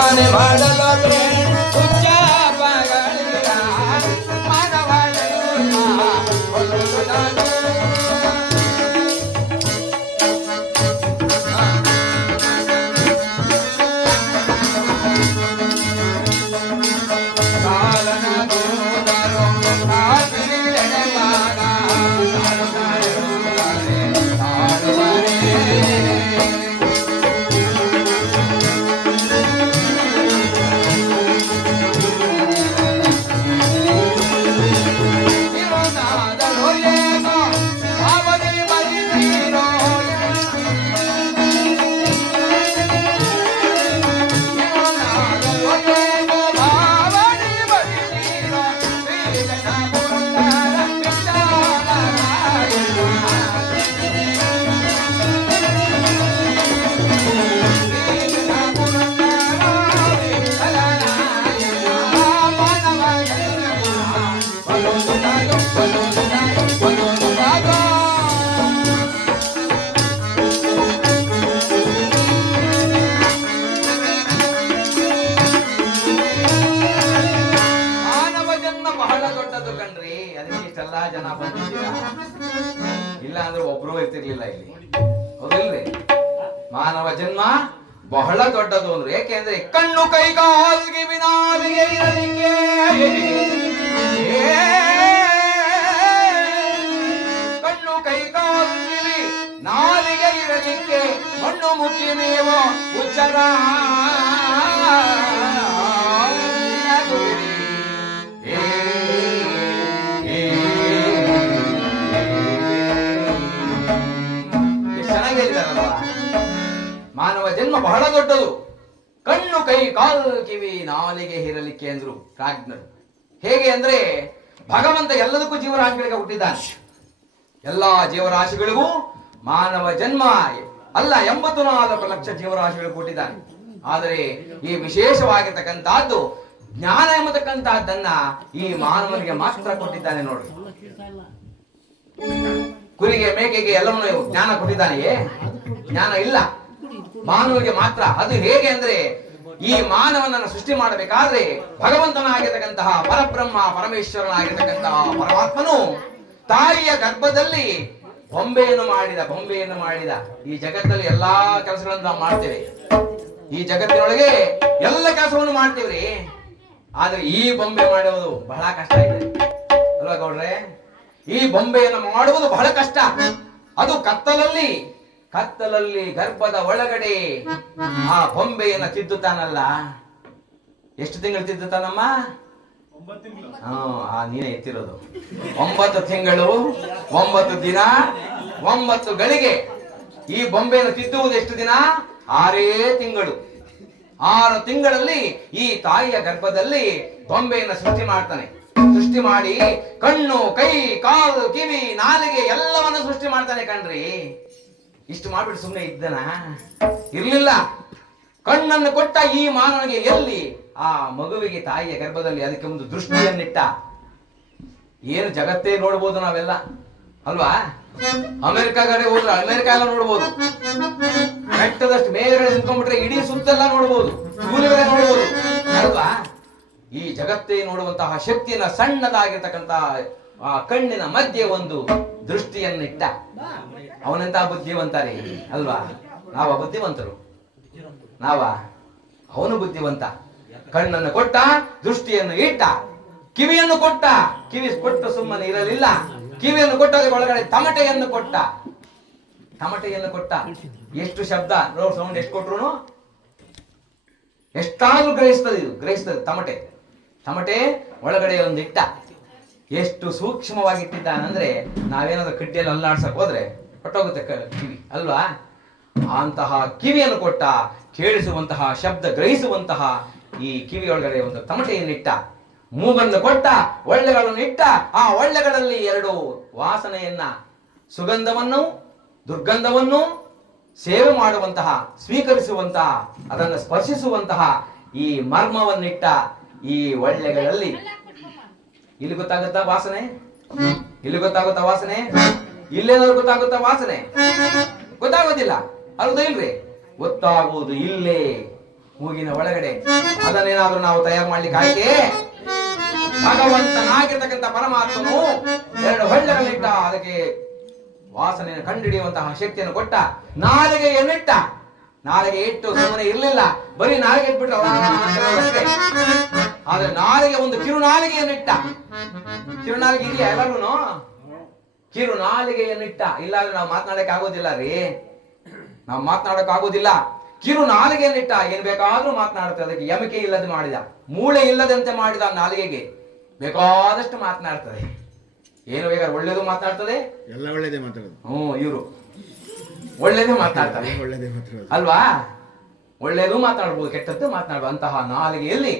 ಮಾಡಲೋದ್ರೆ ಜನ ಬಂದಿದ್ದೀರಾ? ಇಲ್ಲ ಅಂದ್ರೆ ಒಬ್ರು ಇರ್ತಿರ್ಲಿಲ್ಲ ಇಲ್ಲಿ, ಹೌದಿಲ್ರಿ? ಮಾನವ ಜನ್ಮ ಬಹಳ ದೊಡ್ಡದು ಅಂದ್ರೆ ಏಕೆಂದ್ರೆ ಕಣ್ಣು ಕೈ ಕಾಲ್ಗೆ ವಿನಾಲಿಗೆ ಇರಲಿಕ್ಕೆ, ಕಣ್ಣು ಕೈ ಕಾಲ್ಗೆ ನಾಲಿಗೆ ಇರಲಿಕ್ಕೆ, ಮಣ್ಣು ಮುಕ್ಕಿ ನೀವು ಉಚ್ಚರ ಮಾನವ ಜನ್ಮ ಬಹಳ ದೊಡ್ಡದು. ಕಣ್ಣು ಕೈ ಕಾಲು ಕಿವಿ ನಾಲಿಗೆ ಇರಲಿಕ್ಕೆ ಅಂದ್ರು ಪ್ರಾಜ್ಞರು. ಹೇಗೆ ಅಂದ್ರೆ ಭಗವಂತ ಎಲ್ಲದಕ್ಕೂ ಜೀವರಾಶಿಗಳಿಗೆ ಹುಟ್ಟಿದ್ದಾನೆ. ಎಲ್ಲಾ ಜೀವರಾಶಿಗಳಿಗೂ ಮಾನವ ಜನ್ಮ ಅಲ್ಲ 84 ಲಕ್ಷ ಜೀವರಾಶಿಗಳು ಹುಟ್ಟಿದ್ದಾನೆ. ಆದರೆ ಈ ವಿಶೇಷವಾಗಿರ್ತಕ್ಕಂಥದ್ದು ಜ್ಞಾನ ಎಂಬತಕ್ಕಂತಹದ್ದನ್ನ ಈ ಮಾನವನಿಗೆ ಮಾತ್ರ ಕೊಟ್ಟಿದ್ದಾನೆ. ನೋಡ್ರಿ, ಕುರಿಗೆ ಮೇಕೆಗೆ ಎಲ್ಲವನ್ನೂ ಜ್ಞಾನ ಕೊಟ್ಟಿದ್ದಾನೆಯೇ? ಜ್ಞಾನ ಇಲ್ಲ, ಮಾನವನಿಗೆ ಮಾತ್ರ. ಅದು ಹೇಗೆ ಅಂದ್ರೆ ಈ ಮಾನವನನ್ನು ಸೃಷ್ಟಿ ಮಾಡಬೇಕಾದ್ರೆ ಭಗವಂತನಾಗಿರ್ತಕ್ಕಂತಹ ಪರಬ್ರಹ್ಮ ಪರಮೇಶ್ವರನಾಗಿರ್ತಕ್ಕಂತಹ ಪರಮಾತ್ಮನು ತಾಯಿಯ ಗರ್ಭದಲ್ಲಿ ಬೊಂಬೆಯನ್ನು ಮಾಡಿದ. ಈ ಜಗತ್ತಲ್ಲಿ ಎಲ್ಲಾ ಕೆಲಸಗಳನ್ನು ನಾವು ಮಾಡ್ತೇವೆ, ಈ ಜಗತ್ತಿನೊಳಗೆ ಎಲ್ಲ ಕೆಲಸವನ್ನು ಮಾಡ್ತೇವ್ರಿ. ಆದ್ರೆ ಈ ಬೊಂಬೆ ಮಾಡುವುದು ಬಹಳ ಕಷ್ಟ ಇದೆ ಅಲ್ವಾ ಗೌಡ್ರೆ? ಈ ಬೊಂಬೆಯನ್ನು ಮಾಡುವುದು ಬಹಳ ಕಷ್ಟ. ಅದು ಕತ್ತಲಲ್ಲಿ ಗರ್ಭದ ಒಳಗಡೆ ಆ ಬೊಂಬೆಯನ್ನ ತಿದ್ದುತ್ತಾನಲ್ಲ. ಎಷ್ಟು ತಿಂಗಳು ತಿದ್ದುತ್ತಾನಮ್ಮ? 9 ತಿಂಗಳು. ನೀನೇ ಎತ್ತಿರೋದು. 9 ತಿಂಗಳು 9 ದಿನ 9 ಗಳಿಗೆ ಈ ಬೊಂಬೆಯನ್ನು ತಿದ್ದುವುದು ಎಷ್ಟು ದಿನ? 6 ತಿಂಗಳು. 6 ತಿಂಗಳಲ್ಲಿ ಈ ತಾಯಿಯ ಗರ್ಭದಲ್ಲಿ ಬೊಂಬೆಯನ್ನು ಸೃಷ್ಟಿ ಮಾಡ್ತಾನೆ. ಸೃಷ್ಟಿ ಮಾಡಿ ಕಣ್ಣು ಕೈ ಕಾಲು ಕಿವಿ ನಾಲಿಗೆ ಎಲ್ಲವನ್ನು ಸೃಷ್ಟಿ ಮಾಡ್ತಾನೆ ಕಣ್ರಿ. ಇಷ್ಟು ಮಾಡ್ಬಿಟ್ಟು ಸುಮ್ಮನೆ ಇದ್ದನ? ಇರ್ಲಿಲ್ಲ. ಕಣ್ಣನ್ನು ಕೊಟ್ಟ ಈ ಮಾನವನಿಗೆ ಎಲ್ಲಿ ಆ ಮಗುವಿಗೆ ತಾಯಿಯ ಗರ್ಭದಲ್ಲಿ ಅದಕ್ಕೆ ಒಂದು ದೃಷ್ಟಿಯನ್ನಿಟ್ಟ. ಏನು ಜಗತ್ತೇ ನೋಡ್ಬೋದು ನಾವೆಲ್ಲ ಅಲ್ವಾ? ಅಮೆರಿಕಾಗಡೆ ಹೋದ್ರೆ ಅಮೆರಿಕ ಎಲ್ಲ ನೋಡ್ಬೋದು. ಬೆಟ್ಟದಷ್ಟು ಮೇಲ್ಗಡೆ ನಿಂತ್ಕೊಂಡ್ಬಿಟ್ರೆ ಇಡೀ ಸುತ್ತೆಲ್ಲ ನೋಡ್ಬೋದು, ಸೂರ್ಯಗಳೇ ನೋಡ್ಬೋದು ಅಲ್ವಾ? ಈ ಜಗತ್ತೇ ನೋಡುವಂತಹ ಶಕ್ತಿಯನ್ನ ಸಣ್ಣದಾಗಿರ್ತಕ್ಕಂತಹ ಆ ಕಣ್ಣಿನ ಮಧ್ಯೆ ಒಂದು ದೃಷ್ಟಿಯನ್ನಿಟ್ಟ. ಅವನಂತ ಬುದ್ಧಿವಂತರೇ ಅಲ್ವಾ? ನಾವ ಬುದ್ಧಿವಂತರು? ಅವನು ಬುದ್ಧಿವಂತ. ಕಣ್ಣನ್ನು ಕೊಟ್ಟ, ದೃಷ್ಟಿಯನ್ನು ಇಟ್ಟ, ಕಿವಿಯನ್ನು ಕೊಟ್ಟ. ಕಿವಿ ಕೊಟ್ಟು ಸುಮ್ಮನೆ ಇರಲಿಲ್ಲ. ಕಿವಿಯನ್ನು ಕೊಟ್ಟರೆ ಒಳಗಡೆ ತಮಟೆಯನ್ನು ಕೊಟ್ಟ. ಎಷ್ಟು ಶಬ್ದ ಸೌಂಡ್ ಎಷ್ಟು ಕೊಟ್ರು ಎಷ್ಟಾದ್ರೂ ಗ್ರಹಿಸ್ತದೆ ತಮಟೆ ಒಳಗಡೆ ಒಂದು ಇಟ್ಟ. ಎಷ್ಟು ಸೂಕ್ಷ್ಮವಾಗಿ ಇಟ್ಟಿದ್ದಾನಂದ್ರೆ ನಾವೇನಾದ್ರೂ ಕಡ್ಡಿಯಲ್ಲಿ ಅಲ್ಲಾಡ್ಸಕ್ ಹೋದ್ರೆ ಹೊಟ್ಟೋಗುತ್ತೆ ಕಿವಿ ಅಲ್ವಾ? ಅಂತಹ ಕಿವಿಯನ್ನು ಕೊಟ್ಟ, ಕೇಳಿಸುವಂತಹ ಶಬ್ದ ಗ್ರಹಿಸುವಂತಹ ಈ ಕಿವಿಯೊಳಗಡೆ ಒಂದು ತಮಟೆಯನ್ನಿಟ್ಟ. ಮೂಗನ್ನು ಕೊಟ್ಟ, ಒಳ್ಳೆಗಳನ್ನು ಇಟ್ಟ. ಆ ಒಳ್ಳೆಗಳಲ್ಲಿ 2 ವಾಸನೆಯನ್ನ, ಸುಗಂಧವನ್ನು ದುರ್ಗಂಧವನ್ನು ಸೇವೆ ಮಾಡುವಂತಹ, ಸ್ವೀಕರಿಸುವಂತಹ, ಅದನ್ನು ಸ್ಪರ್ಶಿಸುವಂತಹ ಈ ಮರ್ಮವನ್ನಿಟ್ಟ. ಈ ಒಳ್ಳೆಗಳಲ್ಲಿ ಇಲ್ಲಿ ಗೊತ್ತಾಗುತ್ತಾ ವಾಸನೆ? ಇಲ್ಲಿ ಗೊತ್ತಾಗುತ್ತಾ ವಾಸನೆ? ಇಲ್ಲೇನಾದ್ರು ಗೊತ್ತಾಗುತ್ತಾ ವಾಸನೆ? ಗೊತ್ತಾಗೋದಿಲ್ಲ ಅಲ್ವಾ? ಇಲ್ರಿ, ಗೊತ್ತಾಗುವುದು ಇಲ್ಲೇ. ಮೂಗಿನ ಒಳಗಡೆ ಅದನ್ನೇನಾದ್ರೂ ನಾವು ತಯಾರು ಮಾಡ್ಲಿಕ್ಕೆ ಆಯ್ಕೆ? ಭಗವಂತನಾಗಿರ್ತಕ್ಕಂಥ ಪರಮಾತ್ಮನು 2 ಹೊಳ್ಳೆಗಳನ್ನಿಟ್ಟ, ಅದಕ್ಕೆ ವಾಸನೆಯನ್ನು ಕಂಡುಹಿಡಿಯುವಂತಹ ಶಕ್ತಿಯನ್ನು ಕೊಟ್ಟ. ನಾಲಿಗೆಯನ್ನಿಟ್ಟ, ನಾಲಿಗೆ ಇಟ್ಟು ಸುಮ್ಮನೆ ಇರ್ಲಿಲ್ಲ, ಬರೀ ನಾಲಿಗೆ ಇಟ್ಬಿಟ್ರೆ ಅಷ್ಟೇ. ಆದ್ರೆ ನಾಲಿಗೆ ಒಂದು ಕಿರುನಾಲಿಗೆಯನ್ನಿಟ್ಟ. ಕಿರುನಾಲಿಗೆ ಇದೆಯಾ ಎಲ್ಲರೂ? ಕಿರುನಾಲಿಗೆಯನ್ನಿಟ್ಟ. ಇಲ್ಲಾಂದ್ರೆ ನಾವು ಮಾತನಾಡಕ್ ಆಗೋದಿಲ್ಲ ರೀ, ನಾವು ಮಾತನಾಡಕ್ ಆಗೋದಿಲ್ಲ. ಕಿರುನಾಲಿಗೆಯನ್ನಿಟ್ಟ, ಏನ್ ಬೇಕಾದ್ರೂ ಮಾತನಾಡುತ್ತೆ. ಅದಕ್ಕೆ ಯಮಿಕೆ ಇಲ್ಲದೆ ಮಾಡಿದ, ಮೂಳೆ ಇಲ್ಲದಂತೆ ಮಾಡಿದ ನಾಲಿಗೆಗೆ ಬೇಕಾದಷ್ಟು ಮಾತನಾಡ್ತದೆ. ಏನು ಬೇಕಾದ್ರೆ ಒಳ್ಳೇದು ಮಾತನಾಡ್ತದೆ, ಎಲ್ಲ ಒಳ್ಳೇದೇ ಮಾತಾಡೋದು. ಇವರು ಒಳ್ಳೇದೇ ಮಾತನಾಡ್ತಾರೆ ಒಳ್ಳೇದೇ ಮಾತಾಡೋದು ಅಲ್ವಾ? ಒಳ್ಳೇದು ಮಾತನಾಡ್ಬೋದು, ಕೆಟ್ಟದ್ದು ಮಾತನಾಡುವ ಅಂತಹ ನಾಲಿಗೆಯಲ್ಲಿ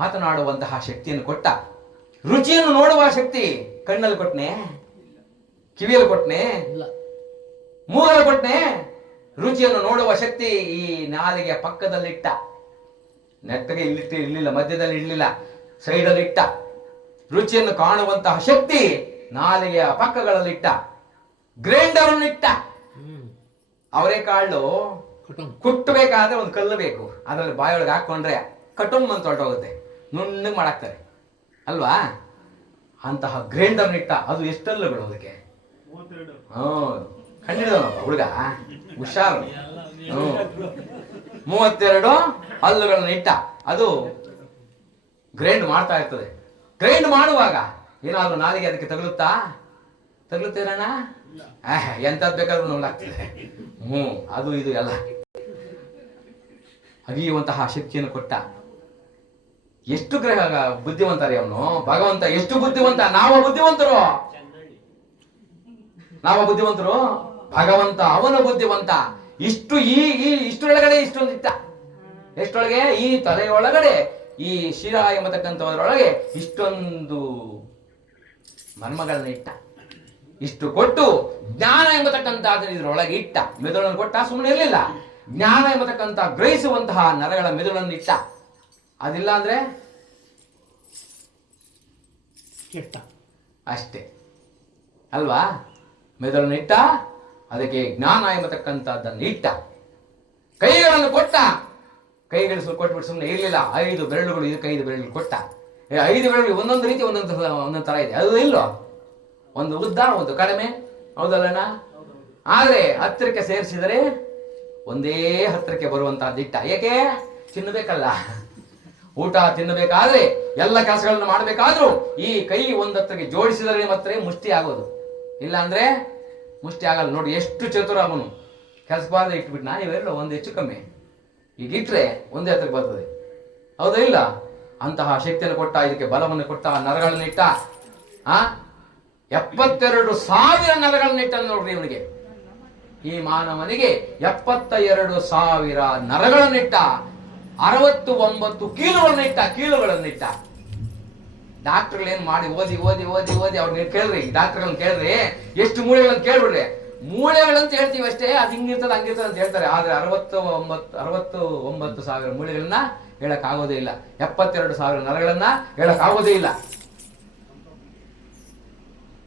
ಮಾತನಾಡುವಂತಹ ಶಕ್ತಿಯನ್ನು ಕೊಟ್ಟ. ರುಚಿಯನ್ನು ನೋಡುವ ಶಕ್ತಿ ಕಣ್ಣಲ್ಲಿ ಕೊಟ್ನೆ, ಕಿವಿಯಲ್ಲಿ ಕೊಟ್ನೆ, ಮೂಗಲ್ಲಿ ಕೊಟ್ನೆ. ರುಚಿಯನ್ನು ನೋಡುವ ಶಕ್ತಿ ಈ ನಾಲಿಗೆಯ ಪಕ್ಕದಲ್ಲಿಟ್ಟ. ನೆಟ್ಟಗೆ ಇಲ್ಲಿಟ್ಟು ಇರ್ಲಿಲ್ಲ, ಮಧ್ಯದಲ್ಲಿ ಇರ್ಲಿಲ್ಲ, ಸೈಡಲ್ಲಿ ಇಟ್ಟ. ರುಚಿಯನ್ನು ಕಾಣುವಂತಹ ಶಕ್ತಿ ನಾಲಿಗೆಯ ಪಕ್ಕಗಳಲ್ಲಿಟ್ಟ. ಗ್ರೈಂಡರ್ ಇಟ್ಟ. ಅವರೆಕಾಳು ಕುಟ್ಟಬೇಕಾದ್ರೆ ಒಂದು ಕಲ್ಲು ಬೇಕು, ಅದರಲ್ಲಿ ಬಾಯೊಳಗೆ ಹಾಕೊಂಡ್ರೆ ಕಟುಮ್ ಅಂತ ಹೊರಟೋಗುತ್ತೆ, ನುಣ್ಣಗೆ ಮಾಡಾಕ್ತಾರೆ ಅಲ್ವಾ? ಅಂತಹ ಗ್ರೈಂಡರ್ ಇಟ್ಟ. ಅದು ಎಷ್ಟಲ್ಲುಗಳು ಅದಕ್ಕೆ? 32. ಕಂಡಿಡಿದವನಪ್ಪ ಹುಡುಗ, ಹುಷಾರು. 32 ಹಲ್ಲುಗಳನ್ನ ಇಟ್ಟ. ಅದು ಗ್ರೈಂಡ್ ಮಾಡ್ತಾ ಇರ್ತದೆ. ಗ್ರೈಂಡ್ ಮಾಡುವಾಗ ಏನಾದ್ರು ನಾಲಿಗೆ ಅದಕ್ಕೆ ತಗಲುತ್ತೇರಣ? ಎಂತದ್ ಬೇಕಾದ್ರೂ ನೋಡಾಗ್ತದೆ. ಅದು ಇದು ಎಲ್ಲ ಅಗಿಯುವಂತಹ ಶಕ್ತಿಯನ್ನು ಕೊಟ್ಟ. ಎಷ್ಟು ಬುದ್ಧಿವಂತ ರೀ ಅವನು ಭಗವಂತ, ಎಷ್ಟು ಬುದ್ಧಿವಂತ. ನಾವು ಬುದ್ಧಿವಂತರು, ಭಗವಂತ ಅವನು ಬುದ್ಧಿವಂತ. ಇಷ್ಟೊಳಗಡೆ ಇಷ್ಟೊಂದು ಇಟ್ಟ. ಎಷ್ಟೊಳಗೆ? ಈ ತಲೆಯೊಳಗಡೆ, ಈ ಶಿರ ಎಂಬತಕ್ಕಂಥದ್ರೊಳಗೆ ಇಷ್ಟೊಂದು ಮರ್ಮಗಳನ್ನ ಇಟ್ಟ. ಇಷ್ಟು ಕೊಟ್ಟು ಜ್ಞಾನ ಎಂಬತಕ್ಕಂಥದ್ದು ಇದ್ರೊಳಗೆ ಇಟ್ಟ. ಮೆದುಳನ್ನು ಕೊಟ್ಟ, ಸುಮ್ಮನೆ ಇರಲಿಲ್ಲ. ಜ್ಞಾನ ಎಂಬತಕ್ಕಂಥ ಗ್ರಹಿಸುವಂತಹ ನರಗಳ ಮೆದುಳನ್ನು ಇಟ್ಟ. ಅದಿಲ್ಲ ಅಂದ್ರೆ ಅಷ್ಟೇ ಅಲ್ವಾ? ಮೆದುಳನ್ನು ಇಟ್ಟ, ಅದಕ್ಕೆ ಜ್ಞಾನ ಎಂಬತಕ್ಕಂಥದ್ದನ್ನು ಇಟ್ಟ. ಕೈಗಳನ್ನು ಕೊಟ್ಟ. ಕೈಗಳು ಕೊಟ್ಬಿಟ್ಟು ಸುಮ್ಮನೆ ಇರಲಿಲ್ಲ. 5 ಬೆರಳುಗಳು, ಇದಕ್ಕೆ 5 ಬೆರಳುಗಳು ಕೊಟ್ಟ. 5 ಬೆರಳುಗಳು ಒಂದೊಂದು ರೀತಿ ಒಂದೊಂದು ತರ ಇದೆ. ಅದು ಇಲ್ಲೋ, ಒಂದು ಉದ್ದ, ಒಂದು ಕಡಿಮೆ, ಹೌದಲ್ಲಣ್ಣ? ಆದ್ರೆ ಹತ್ತಿರಕ್ಕೆ ಸೇರಿಸಿದರೆ ಒಂದೇ ಹತ್ತಿರಕ್ಕೆ ಬರುವಂತಹದ್ದು ಇಟ್ಟ. ಏಕೆ? ತಿನ್ನಬೇಕಲ್ಲ, ಊಟ ತಿನ್ನಬೇಕಾದ್ರೆ, ಎಲ್ಲ ಕೆಲಸಗಳನ್ನು ಮಾಡಬೇಕಾದ್ರೂ ಈ ಕೈ ಒಂದತ್ತಿಗೆ ಜೋಡಿಸಿದರೆ ಮಾತ್ರ ಮುಷ್ಟಿ ಆಗೋದು. ಇಲ್ಲ ಅಂದ್ರೆ ಮುಷ್ಟಿ ಆಗಲ್ಲ. ನೋಡಿ ಎಷ್ಟು ಚತುರ ಅವನು. ಕೆಲಸ ಬಾರದೆ ಇಟ್ಬಿಟ್ನಾ ಇವೆಲ್ಲ ಒಂದು ಹೆಚ್ಚು ಕಮ್ಮಿ, ಈಗ ಇಟ್ರೆ ಒಂದೇ ಹತ್ತಿರಕ್ಕೆ ಬರ್ತದೆ, ಹೌದಾ ಇಲ್ಲ? ಅಂತಹ ಶಕ್ತಿಯನ್ನು ಕೊಟ್ಟ, ಇದಕ್ಕೆ ಬಲವನ್ನು ಕೊಟ್ಟ, ನರಗಳನ್ನು ಇಟ್ಟ. 72,000 ನರಗಳನ್ನು ಇಟ್ಟ ನೋಡ್ರಿ ಇವನಿಗೆ. ಈ ಮಾನವನಿಗೆ 72,000 ನರಗಳನ್ನಿಟ್ಟ. 69 ಕೀಲುಗಳನ್ನಿಟ್ಟ. ಡಾಕ್ಟರ್ಗಳೇನ್ ಮಾಡಿ ಓದಿ ಅವ್ರನ್ನ ಕೇಳ್ರಿ, ಡಾಕ್ಟರ್ಗಳನ್ನ ಕೇಳ್ರಿ, ಎಷ್ಟು ಮೂಳೆಗಳನ್ನ ಕೇಳ್ಬಿಡ್ರಿ. ಮೂಳೆಗಳಂತ ಹೇಳ್ತೀವಿ ಅಷ್ಟೇ, ಅದು ಹಿಂಗಿರ್ತದೆ ಹಂಗಿರ್ತದೆ ಅಂತ ಹೇಳ್ತಾರೆ. ಆದ್ರೆ 69,000 ಮೂಳೆಗಳನ್ನ ಹೇಳಕ್ ಆಗೋದೇ ಇಲ್ಲ. 72,000 ನರಗಳನ್ನ ಹೇಳಕ್ ಆಗೋದೇ ಇಲ್ಲ.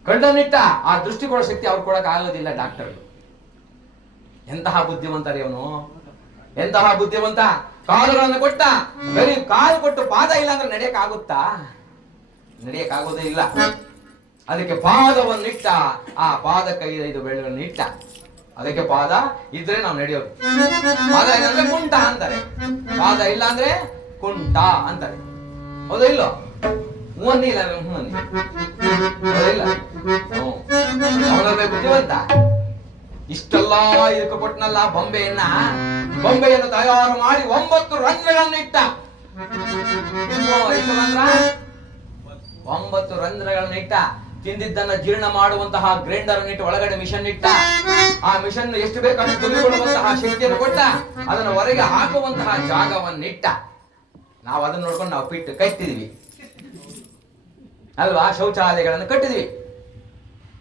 ಕಣ್ಣನ್ನಿಟ್ಟ. ಆ ದೃಷ್ಟಿ ಕೊಡೋ ಶಕ್ತಿ ಅವ್ರು ಕೊಡಕ್ ಆಗೋದಿಲ್ಲ ಡಾಕ್ಟರ್. ಎಂತಹ ಬುದ್ಧಿವಂತ ರೀ ಅವನು, ಎಂತಹ ಬುದ್ಧಿವಂತ. ಕಾಲುಗಳನ್ನು ಕೊಟ್ಟ. ಬರೀ ಕಾಲು ಕೊಟ್ಟು ಪಾದ ಇಲ್ಲ ಅಂದ್ರೆ ನಡೆಯಕ್ ಆಗುತ್ತಾ? ನಡೆಯಕ್ ಆಗೋದೇ ಇಲ್ಲ. ಅದಕ್ಕೆ ಪಾದವನ್ನಿಟ್ಟ. ಆ ಪಾದಕ್ಕೆ 5 ಬೆರಳುಗಳನ್ನು ಇಟ್ಟ. ಅದಕ್ಕೆ ಪಾದ ಇದ್ರೆ ನಾವು ನಡೆಯೋದು. ಪಾದ ಏನಂದ್ರೆ ಕುಂಟ ಅಂತಾರೆ, ಪಾದ ಇಲ್ಲ ಅಂದ್ರೆ ಕುಂಟ ಅಂತಾರೆ, ಹೌದಾ ಇಲ್ಲೋ? ಮೂವನ್ನಿ ಇಲ್ಲ ಹೂವನ್ನಿ, ಹೌದಿಲ್ಲ? ಅವನವೇ ಬುದ್ಧಿವಂತ. ಇಷ್ಟೆಲ್ಲ ಇದಕ್ಕೆ ಕೊಟ್ಟನಲ್ಲ ಬೊಂಬೆಯನ್ನು ತಯಾರು ಮಾಡಿ 9 ರಂಧ್ರಗಳನ್ನಿಟ್ಟ. 9 ರಂಧ್ರಗಳನ್ನಿಟ್ಟ. ತಿಂದಿದ್ದನ್ನ ಜೀರ್ಣ ಮಾಡುವಂತಹ ಗ್ರೈಂಡರ್ ಇಟ್ಟು ಒಳಗಡೆ ಮಿಷನ್ ಇಟ್ಟ. ಆ ಮಿಷನ್ ಎಷ್ಟು ಬೇಕಾದ್ರೂ ತುಂಬಿಕೊಳ್ಳುವಂತಹ ಶಕ್ತಿಯನ್ನು ಕೊಟ್ಟ. ಅದನ್ನು ಹೊರಗೆ ಹಾಕುವಂತಹ ಜಾಗವನ್ನಿಟ್ಟ. ನಾವು ಅದನ್ನ ನೋಡ್ಕೊಂಡು ನಾವು ಕಟ್ಟಿದೀವಿ ಅಲ್ವಾ? ಶೌಚಾಲಯಗಳನ್ನು ಕಟ್ಟಿದ್ವಿ.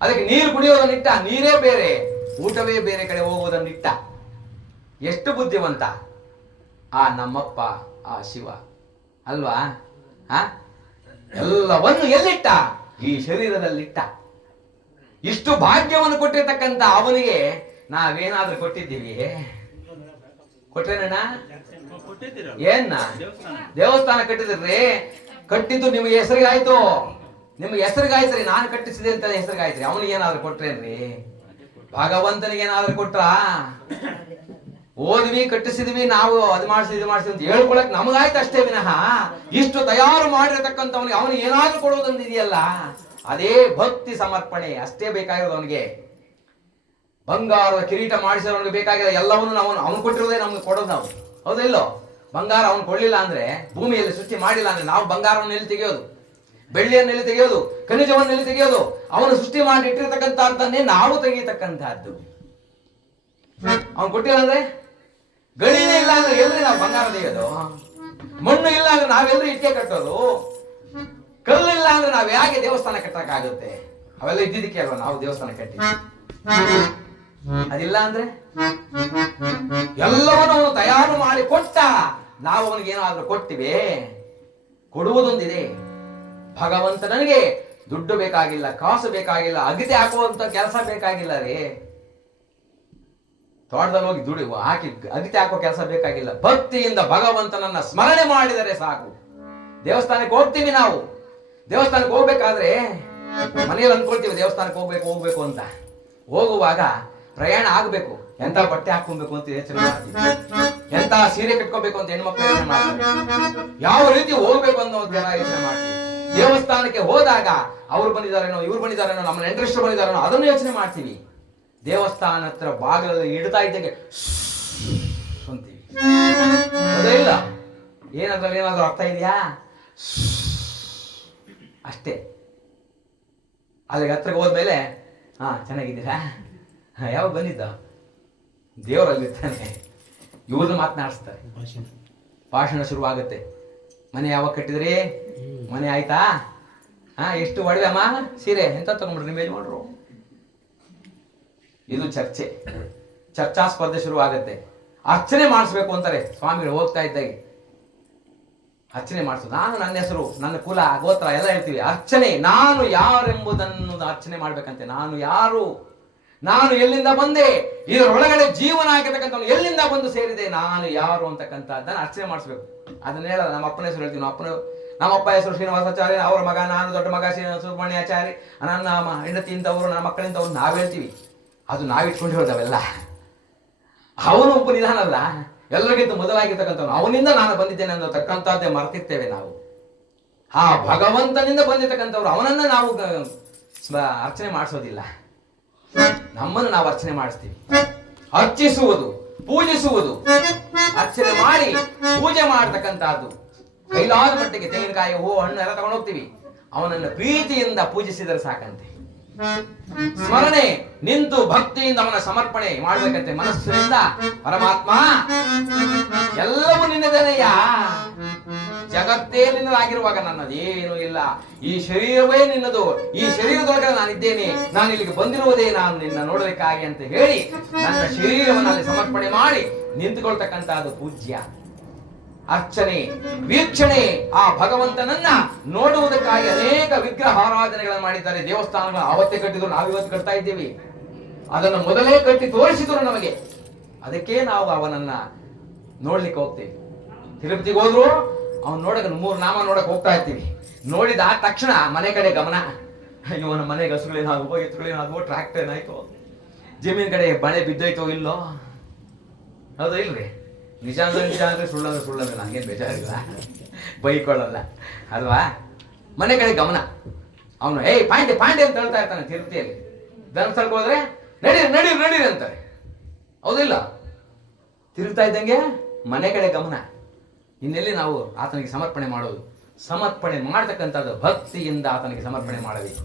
ಅದಕ್ಕೆ ನೀರು ಕುಡಿಯೋದನ್ನಿಟ್ಟ. ನೀರೇ ಬೇರೆ, ಊಟವೇ ಬೇರೆ ಕಡೆ ಹೋಗುವುದನ್ನಿಟ್ಟ. ಎಷ್ಟು ಬುದ್ಧಿವಂತ ಆ ನಮ್ಮಪ್ಪ, ಆ ಶಿವ ಅಲ್ವಾ? ಎಲ್ಲವನ್ನು ಎಲ್ಲಿಟ್ಟ? ಈ ಶರೀರದಲ್ಲಿಟ್ಟ. ಇಷ್ಟು ಭಾಗ್ಯವನ್ನು ಕೊಟ್ಟಿರ್ತಕ್ಕಂಥ ಅವನಿಗೆ ನಾವೇನಾದ್ರೂ ಕೊಟ್ಟಿದ್ದೀವಿ? ಕೊಟ್ರೇನಣ್ಣ? ಏನ್ನ ದೇವಸ್ಥಾನ ಕಟ್ಟಿದ್ರಿ? ಕಟ್ಟಿದ್ದು ನಿಮ್ಗೆ ಹೆಸರಿಗಾಯ್ತು, ನಿಮ್ಗೆ ಹೆಸರಿಗಾಯ್ತ್ರಿ. ನಾನು ಕಟ್ಟಿಸಿದೆ ಅಂತ ಹೆಸರಿಗಾಯ್ತ್ರಿ. ಅವನಿಗೆ ಏನಾದ್ರು ಕೊಟ್ರೇನ್ರಿ? ಭಗವಂತನಿಗೆ ಏನಾದ್ರು ಕೊಟ್ರ? ಓದ್ವಿ, ಕಟ್ಟಿಸಿದ್ವಿ, ನಾವು ಅದು ಮಾಡಿಸಿದ್ವಿ ಇದು ಮಾಡಿಸಿದ್ವಿ ಅಂತ ಹೇಳ್ಕೊಳಕ್ ನಮಗಾಯ್ತು ಅಷ್ಟೇ ವಿನಃ ಇಷ್ಟು ತಯಾರು ಮಾಡಿರತಕ್ಕಂಥವನಿಗೆ ಅವನಿಗೆ ಏನಾದ್ರೂ ಕೊಡೋದೊಂದು ಇದೆಯಲ್ಲ, ಅದೇ ಭಕ್ತಿ ಸಮರ್ಪಣೆ ಅಷ್ಟೇ ಬೇಕಾಗಿರೋದು. ಅವನಿಗೆ ಬಂಗಾರದ ಕಿರೀಟ ಮಾಡಿಸಿರೋನಿಗೆ ಬೇಕಾಗಿರೋ ಎಲ್ಲವನ್ನೂ ಅವನು ಕೊಟ್ಟಿರೋದೇ ನಮ್ಗೆ ಕೊಡೋದು ನಾವು. ಹೌದಾ ಇಲ್ಲೋ? ಬಂಗಾರ ಅವನು ಕೊಡ್ಲಿಲ್ಲ ಅಂದ್ರೆ, ಭೂಮಿಯಲ್ಲಿ ಸೃಷ್ಟಿ ಮಾಡಿಲ್ಲ ಅಂದ್ರೆ ನಾವು ಬಂಗಾರವನ್ನು ಎಲ್ಲಿ ತೆಗೆಯೋದು? ಬೆಳ್ಳಿಯನ್ನು ಎಲ್ಲಿ ತೆಗೆಯೋದು? ಖನಿಜವನ್ನು ಎಲ್ಲಿ ತೆಗೆಯೋದು? ಅವನು ಸೃಷ್ಟಿ ಮಾಡಿ ಇಟ್ಟಿರ್ತಕ್ಕಂಥದ್ದನ್ನೇ ನಾವು ತೆಗೀತಕ್ಕಂಥದ್ದು. ಅವನು ಕೊಟ್ಟಿಲ್ಲ ಅಂದ್ರೆ, ಗಣಿನೇ ಇಲ್ಲ ಅಂದ್ರೆ ಎಲ್ರಿ ನಾವು ಬಂಗಾರ ತೆಗೆಯೋದು? ಮಣ್ಣು ಇಲ್ಲ ಅಂದ್ರೆ ನಾವೆಲ್ಲರೂ ಇಟ್ಟಿಗೆ ಕಟ್ಟೋದು? ಕಲ್ಲಿಲ್ಲ ಅಂದ್ರೆ ನಾವ್ ಹೇಗೆ ದೇವಸ್ಥಾನ ಕಟ್ಟಕ್ಕಾಗುತ್ತೆ? ಅವೆಲ್ಲ ಇದ್ದಿದ್ದಕ್ಕೆ ಅಲ್ವಾ ನಾವು ದೇವಸ್ಥಾನ ಕಟ್ಟಿ. ಅದಿಲ್ಲ ಅಂದ್ರೆ ಎಲ್ಲವನ್ನು ಅವನು ತಯಾರು ಮಾಡಿ ಕೊಟ್ಟ, ನಾವು ಅವನಿಗೆ ಏನಾದ್ರೂ ಕೊಟ್ಟಿವೆ? ಕೊಡುವುದೊಂದಿದೆ. ಭಗವಂತ ನನಗೆ ದುಡ್ಡು ಬೇಕಾಗಿಲ್ಲ, ಕಾಸು ಬೇಕಾಗಿಲ್ಲ, ಅಗತ್ಯ ಹಾಕುವಂತ ಕೆಲಸ ಬೇಕಾಗಿಲ್ಲ ರೀ. ತೋಟದಲ್ಲಿ ಹೋಗಿ ದುಡಿ ಹಾಕಿ ಅಗತ್ಯ ಹಾಕುವ ಕೆಲಸ ಬೇಕಾಗಿಲ್ಲ. ಭಕ್ತಿಯಿಂದ ಭಗವಂತನನ್ನ ಸ್ಮರಣೆ ಮಾಡಿದರೆ ಸಾಕು. ದೇವಸ್ಥಾನಕ್ಕೆ ಹೋಗ್ತೀವಿ ನಾವು. ದೇವಸ್ಥಾನಕ್ಕೆ ಹೋಗ್ಬೇಕಾದ್ರೆ ಮನೆಯಲ್ಲಿ ಅನ್ಕೊಳ್ತೀವಿ ದೇವಸ್ಥಾನಕ್ಕೆ ಹೋಗ್ಬೇಕು ಅಂತ. ಹೋಗುವಾಗ ಪ್ರಯಾಣ ಆಗ್ಬೇಕು, ಎಂತ ಬಟ್ಟೆ ಹಾಕೊಬೇಕು ಅಂತ ಯೋಚನೆ ಮಾಡ್ತೀವಿ, ಎಂತ ಸೀರೆ ಕಟ್ಕೋಬೇಕು ಅಂತ ಹೆಣ್ಮಕ್ಳು ಯೋಚನೆ ಮಾಡ್ತಾರೆ, ಯಾವ ರೀತಿ ಹೋಗ್ಬೇಕು ಅನ್ನೋ ಜನ ಯೋಚನೆ ಮಾಡ್ತೀವಿ. ದೇವಸ್ಥಾನಕ್ಕೆ ಹೋದಾಗ ಅವ್ರು ಬಂದಿದ್ದಾರೇನೋ, ಇವ್ರು ಬಂದಿದ್ದಾರೇನೋ, ನಮ್ಮ ನೆಂಟರಿಷ್ಟರು ಬಂದಿದ್ದಾರೇನೋ ಅದನ್ನು ಯೋಚನೆ ಮಾಡ್ತೀವಿ. ದೇವಸ್ಥಾನ ಹತ್ರ ಬಾಗಿಲಲ್ಲಿ ಇಡ್ತಾ ಇದ್ದಂಗೆ ಅಂತೀವಿ. ಅದೇ ಇಲ್ಲ, ಏನಾದ್ರಲ್ಲಿ ಏನಾದ್ರೂ ಅರ್ಥ ಇದೆಯಾ? ಅಷ್ಟೇ. ಅಲ್ಲಿಗೆ ಹತ್ರಕ್ಕೆ ಹೋದ್ಮೇಲೆ ಚೆನ್ನಾಗಿದ್ದೀರಾ, ಯಾವಾಗ ಬಂದಿದ್ದ? ದೇವರಲ್ಲಿರ್ತಾನೆ, ಇವ್ರನ್ನ ಮಾತನಾಡಿಸ್ತಾರೆ. ಭಾಷಣ ಶುರುವಾಗುತ್ತೆ. ಮನೆ ಯಾವಾಗ ಕಟ್ಟಿದ್ರಿ? ಮನೆ ಆಯ್ತಾ? ಎಷ್ಟು ಒಡವೆ ಅಮ್ಮ, ಸೀರೆ ಎಂತ ತಗೊಂಡ್ಬಿಡ್ರಿ ನಿಮ್ಮ ಯಜಮಾನ್ರು? ಇದು ಚರ್ಚೆ, ಚರ್ಚಾ ಸ್ಪರ್ಧೆ ಶುರುವಾಗುತ್ತೆ. ಅರ್ಚನೆ ಮಾಡಿಸ್ಬೇಕು ಅಂತಾರೆ ಸ್ವಾಮಿಗಳು ಹೋಗ್ತಾ ಇದ್ದಾಗೆ. ಅರ್ಚನೆ ಮಾಡಿಸೋದು, ನಾನು ನನ್ನ ಹೆಸರು, ನನ್ನ ಕುಲ, ಗೋತ್ರ ಎಲ್ಲ ಹೇಳ್ತೀವಿ. ಅರ್ಚನೆ, ನಾನು ಯಾರೆಂಬುದನ್ನು ಅರ್ಚನೆ ಮಾಡ್ಬೇಕಂತೆ. ನಾನು ಯಾರು, ನಾನು ಎಲ್ಲಿಂದ ಬಂದೆ, ಇದರೊಳಗಡೆ ಜೀವನ ಆಗಿರ್ತಕ್ಕಂಥ ಎಲ್ಲಿಂದ ಬಂದು ಸೇರಿದೆ, ನಾನು ಯಾರು ಅಂತಕ್ಕಂಥದ್ದನ್ನ ಅರ್ಚನೆ ಮಾಡಿಸ್ಬೇಕು. ಅದನ್ನ ಹೇಳಲ್ಲ. ನಮ್ಮ ಅಪ್ಪನ ಹೆಸರು ಹೇಳ್ತೀವಿ. ನಮ್ಮ ಅಪ್ಪ ಹೆಸರು ಶ್ರೀನಿವಾಸಾಚಾರ್ಯ, ಅವರ ಮಗ ನಾನು, ದೊಡ್ಡ ಮಗ ಸುಬ್ರಹ್ಮಣ್ಯಾಚಾರ್ಯ, ನನ್ನ ಹೆಂಡತಿ ಇಂಥವ್ರು, ನನ್ನ ಮಕ್ಕಳಿಂತವ್ರು ನಾವು ಹೇಳ್ತೀವಿ. ಅದು ನಾವಿಟ್ಕೊಂಡು ಹೇಳ್ದವೆಲ್ಲ. ಅವನು ಉಪನಿಧಾನ ಅಲ್ಲ, ಎಲ್ಲರಿಗಿಂತ ಮೊದಲಾಗಿರ್ತಕ್ಕಂಥವ್ನು. ಅವನಿಂದ ನಾನು ಬಂದಿದ್ದೇನೆ ಅನ್ನತಕ್ಕಂಥದ್ದೇ ಮರ್ತಿರ್ತೇವೆ ನಾವು. ಆ ಭಗವಂತನಿಂದ ಬಂದಿರ್ತಕ್ಕಂಥವ್ರು, ಅವನನ್ನ ನಾವು ಅರ್ಚನೆ ಮಾಡಿಸೋದಿಲ್ಲ, ನಮ್ಮನ್ನು ನಾವು ಅರ್ಚನೆ ಮಾಡಿಸ್ತೀವಿ. ಅರ್ಚಿಸುವುದು, ಪೂಜಿಸುವುದು, ಅರ್ಚನೆ ಮಾಡಿ ಪೂಜೆ ಮಾಡತಕ್ಕಂಥದ್ದು. ಕೈಲಾದ ಮಟ್ಟಿಗೆ ತೆಂಗಿನಕಾಯಿ, ಹೂ, ಹಣ್ಣು ಎಲ್ಲ ತಗೊಂಡು ಹೋಗ್ತೀವಿ. ಅವನನ್ನು ಪ್ರೀತಿಯಿಂದ ಪೂಜಿಸಿದರೆ ಸಾಕಂತೆ. ಸ್ಮರಣೆ ನಿಂತು ಭಕ್ತಿಯಿಂದ ಅವನ ಸಮರ್ಪಣೆ ಮಾಡ್ಬೇಕಂತೆ ಮನಸ್ಸಿನಿಂದ. ಪರಮಾತ್ಮ ಎಲ್ಲವೂ ನಿನ್ನದೇನಯ್ಯ, ಜಗತ್ತೇ ನಿನ್ನದಾಗಿರುವಾಗ ನನ್ನದೇನು ಇಲ್ಲ, ಈ ಶರೀರವೇ ನಿನ್ನದು, ಈ ಶರೀರದೊಳಗೆ ನಾನಿದ್ದೇನೆ, ನಾನು ಇಲ್ಲಿಗೆ ಬಂದಿರುವುದೇ ನಾನು ನಿನ್ನ ನೋಡಲಿಕ್ಕಾಗಿ ಅಂತ ಹೇಳಿ ನನ್ನ ಶರೀರವನ್ನು ಅಲ್ಲಿ ಸಮರ್ಪಣೆ ಮಾಡಿ ನಿಂತುಕೊಳ್ತಕ್ಕಂಥದ್ದು ಪೂಜ್ಯ. ಅರ್ಚನೆ, ವೀಕ್ಷಣೆ, ಆ ಭಗವಂತನನ್ನ ನೋಡುವುದಕ್ಕಾಗಿ ಅನೇಕ ವಿಗ್ರಹ ಆರಾಧನೆಗಳನ್ನು ಮಾಡಿದ್ದಾರೆ. ದೇವಸ್ಥಾನಗಳು ಅವತ್ತೇ ಕಟ್ಟಿದ್ರು, ನಾವಿವತ್ತು ಕಟ್ತಾ ಇದ್ದೀವಿ. ಅದನ್ನು ಮೊದಲೇ ಕಟ್ಟಿ ತೋರಿಸಿದ್ರು ನಮಗೆ. ಅದಕ್ಕೆ ನಾವು ಅವನನ್ನ ನೋಡ್ಲಿಕ್ಕೆ ಹೋಗ್ತೇವೆ. ತಿರುಪತಿಗೆ ಹೋದ್ರು ಅವನ್ ನೋಡಕ್ 3 ನಾಮ ನೋಡಕ್ ಹೋಗ್ತಾ ಇರ್ತೀವಿ. ನೋಡಿದ ತಕ್ಷಣ ಮನೆ ಕಡೆ ಗಮನ. ಇವನ ಮನೆಗೆ ಹಸುಗಳೇನಾಗುವ, ಎತ್ತುಗಳೇನಾಗುವ, ಟ್ರ್ಯಾಕ್ಟರ್ ಏನಾಯ್ತು, ಜಮೀನ್ ಕಡೆ ಬಳೆ ಬಿದ್ದೋಯ್ತೋ ಇಲ್ಲೋ? ಹೌದಾ ಇಲ್ರಿ? ನಿಜ ಅಂದ್ರೆ ಸುಳ್ಳಂದ್ರೆ ನಂಗೇನು ಬೇಜಾರಿಲ್ಲ, ಬೈಕೊಳ್ಳಲ್ಲ ಅಲ್ವಾ? ಮನೆ ಕಡೆ ಗಮನ. ಅವನು ಪಾಂಡೆ ಪಾಂಡೆ ಅಂತ ಹೇಳ್ತಾ ಇರ್ತಾನೆ ತಿರುಪತಿಯಲ್ಲಿ. ಧರ್ಮಸ್ಥಳಕ್ಕೆ ಹೋದ್ರೆ ನಡೀರಿ ಅಂತಾರೆ. ಹೌದಿಲ್ಲ? ತಿರುಗ್ತಾ ಇದ್ದಂಗೆ ಮನೆ ಕಡೆ ಗಮನ. ಇನ್ನೆಲ್ಲಿ ನಾವು ಆತನಿಗೆ ಸಮರ್ಪಣೆ ಮಾಡೋದು? ಸಮರ್ಪಣೆ ಮಾಡತಕ್ಕಂಥದ್ದು ಭಕ್ತಿಯಿಂದ ಆತನಿಗೆ ಸಮರ್ಪಣೆ ಮಾಡಬೇಕು,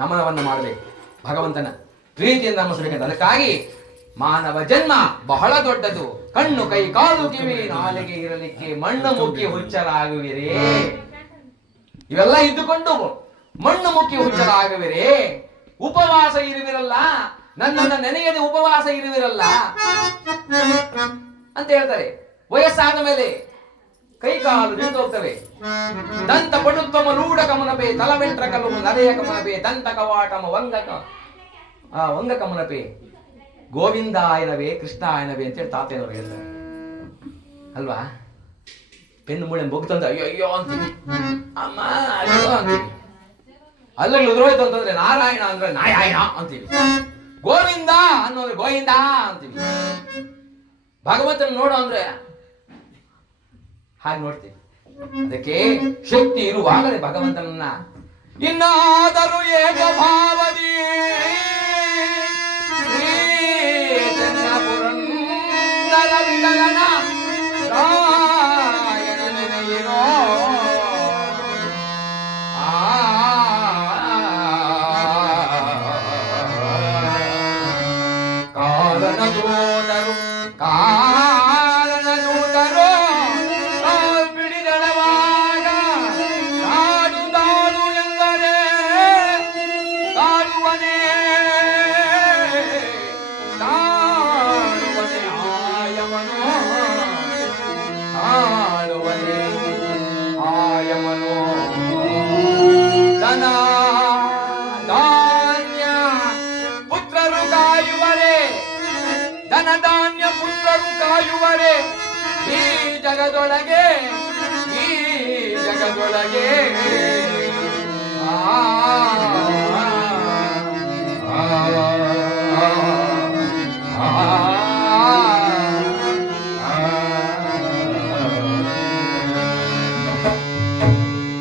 ನಮನವನ್ನು ಮಾಡಬೇಕು, ಭಗವಂತನ ಪ್ರೀತಿಯಿಂದ ನಮಿಸಬೇಕಂತ. ಅದಕ್ಕಾಗಿ ಮಾನವ ಜನ್ಮ ಬಹಳ ದೊಡ್ಡದು. ಕಣ್ಣು, ಕೈ, ಕಾಲು, ಕಿವಿ, ನಾಲಿಗೆ ಇರಲಿಕ್ಕೆ ಮಣ್ಣು ಮುಕ್ಕಿ ಹುಚ್ಚರಾಗುವಿರೇ. ಇವೆಲ್ಲ ಇದ್ದುಕೊಂಡು ಮಣ್ಣು ಮುಕ್ಕಿ ಹುಚ್ಚರಾಗುವಿರೇ. ಉಪವಾಸ ಇರುವಿರಲ್ಲ, ನನ್ನನ್ನು ನೆನೆಯದೆ ಉಪವಾಸ ಇರುವಿರಲ್ಲ ಅಂತ ಹೇಳ್ತಾರೆ. ವಯಸ್ಸಾದ ಮೇಲೆ ಕೈ ಕಾಲು ನಿಂತು ಹೋಗ್ತವೆ. ದಂತ ಪಟುತ್ವಮ ಲೂಢ ಕಮನಪೆ, ತಲವೆಂಟ್ರ ಕಲುಮು ನರೆಯ ಕಮನಪೆ, ದಂತ ಕವಾಟಮ ವಂಗ ಕಮನಪೆ, ಗೋವಿಂದಾಯನವೇ ಕೃಷ್ಣಾಯನವೇ ಅಂತೇಳಿ ತಾತೇನವರು ಹೇಳ್ತಾರೆ. ಅಲ್ವಾ? ಪೆನ್ನು ಮೂಳೆ ಬೊಗ್ತಂದ್ರೆ ಅಯ್ಯೋ ಅಯ್ಯೋ ಅಂತೀವಿ, ಅಮ್ಮ ಅಯ್ಯೋ ಅಂತೀವಿ. ಅಲ್ಲಲ್ಲಿ ಉದುರೋಯ್ತು ಅಂತಂದ್ರೆ ನಾರಾಯಣ ಅಂದ್ರೆ ನಾರಾಯಣ ಅಂತೀವಿ, ಗೋವಿಂದ ಅನ್ನೋದ್ರೆ ಗೋವಿಂದ ಅಂತೀವಿ. ಭಗವಂತನ ನೋಡು ಅಂದ್ರೆ ಹಾಗೆ ನೋಡ್ತೀವಿ. ಅದಕ್ಕೆ ಶಕ್ತಿ ಇರುವಾಗಲೇ ಭಗವಂತನನ್ನ ಇನ್ನಾದರೂ ಏಕ ಭಾವದಿ ಶ್ರೀ ಚನ್ನಪುರಂದರ ವಿಠಲನ ರಾಯಣ ನೆನೆಯಿರೋ. ಕಾಲನ ದೂತರು ಕಾಲನ ದೂತರು ಬಿಡಿದಳವಾಗ ಕಾಡು ದಾಡು ಎಂದರೆ ಕಾಡುವನೇ ಕಾಡುವನೇ ಆಯಮನು ಕಾಡುವನೇ ಆಯಮನು. ಧನ ಧಾನ್ಯ ಪುತ್ರರು ಕಾಯುವರೆ, ಧನ ಧಾನ್ಯ ಪುತ್ರರು ಕಾಯುವರೆ ಈ ಜಗದೊಳಗೆ, ಈ ಜಗದೊಳಗೆ.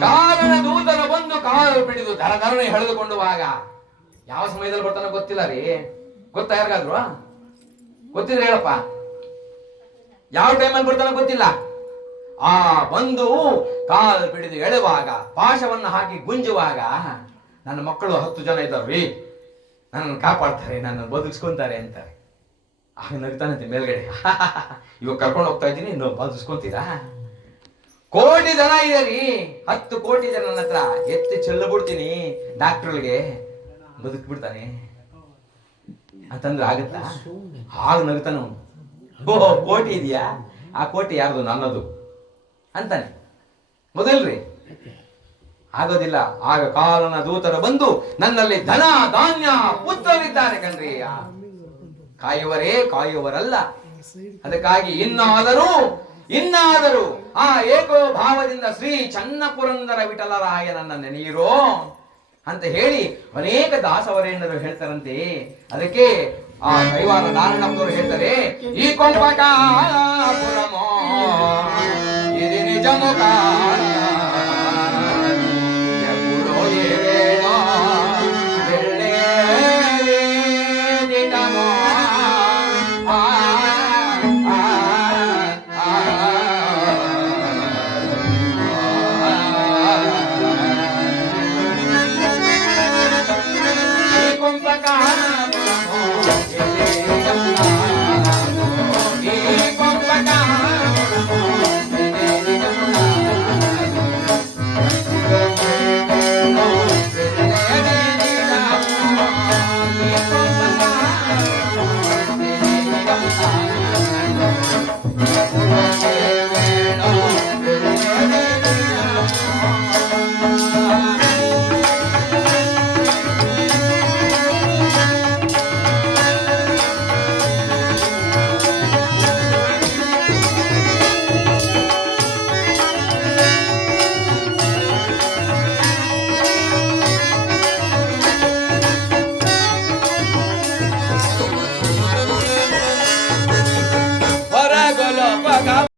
ಕಾಲನ ದೂತನ ಬಂದು ಕಾಲು ಬಿಡಿದು ದರದರನೆ ಎಳೆದುಕೊಂಡುವಾಗ ಯಾವ ಸಮಯದಲ್ಲಿ ಬರ್ತಾನೋ ಗೊತ್ತಿಲ್ಲ ರೀ. ಗೊತ್ತಾ ಯಾರಿಗಾದ್ರು? ಗೊತ್ತಿದ್ರೆ ಹೇಳಪ್ಪ. ಯಾವ ಟೈಮಲ್ಲಿ ಬರ್ತಾನೋ ಗೊತ್ತಿಲ್ಲ. ಆ ಬಂದು ಕಾಲು ಬಿಡಿದು ಎಳೆವಾಗ, ಪಾಶವನ್ನು ಹಾಕಿ ಗುಂಜುವಾಗ, ನನ್ನ ಮಕ್ಕಳು 10 ಜನ ಇದ್ದಾವ್ರಿ, ನನ್ನನ್ನು ಕಾಪಾಡ್ತಾರೆ, ನನ್ನ ಬದುಕಿಸ್ಕೊಂತಾರೆ ಅಂತಾರೆ. ಆಗ ನಗ್ತಾನಂತೆ ಮೇಲ್ಗಡೆ, ಇವಾಗ ಕರ್ಕೊಂಡು ಹೋಗ್ತಾ ಇದ್ದೀನಿ, ಇನ್ನು ಬದುಕಿಸ್ಕೊಂತೀರಾ? ಕೋಟಿ ಜನ ಇದೆ ರೀ, 10 ಕೋಟಿ ಜನ ನನ್ನ ಹತ್ರ, ಎತ್ತಿ ಚೆಲ್ಲು ಬಿಡ್ತೀನಿ ಡಾಕ್ಟರ್ಗೆ, ಬದುಕ್ಬಿಡ್ತಾನೆ ಅಂತಂದ್ರೆ ಆಗುತ್ತಾ? ಆಗ ನಗ್ತಾನ ಅವನು. ಓ ಕೋಟಿ ಇದೆಯಾ? ಆ ಕೋಟಿ ಯಾರ್ದು? ನನ್ನದು ಅಂತಾನೆ. ಮೊದಲ್ರಿ ಆಗೋದಿಲ್ಲ. ಆಗ ಕಾಲನ ದೂತರು ಬಂದು ನನ್ನಲ್ಲಿ ಧನ ಧಾನ್ಯ ಪುತ್ರರಿದ್ದಾರೆ ಕಣ್ರಿ, ಕಾಯುವರೇ ಕಾಯುವರಲ್ಲ. ಅದಕ್ಕಾಗಿ ಇನ್ನಾದರೂ ಆ ಏಕೋ ಭಾವದಿಂದ ಶ್ರೀ ಚನ್ನಪುರಂದರ ವಿಠಲರಾಯನನ್ನ ನೆನೆಯಿರೋ ಅಂತ ಹೇಳಿ ಅನೇಕ ದಾಸವರೇಣರು ಹೇಳ್ತಾರಂತೆ. ಅದಕ್ಕೆ ಆ ಕೈವಾರ ನಾರಾಯಣಪ್ಪನವರು ಹೇಳ್ತಾರೆ, ಈ ಕೊಂಪಕಾಪುರಮೋ ಇದು ನಿಜ ಮುಖ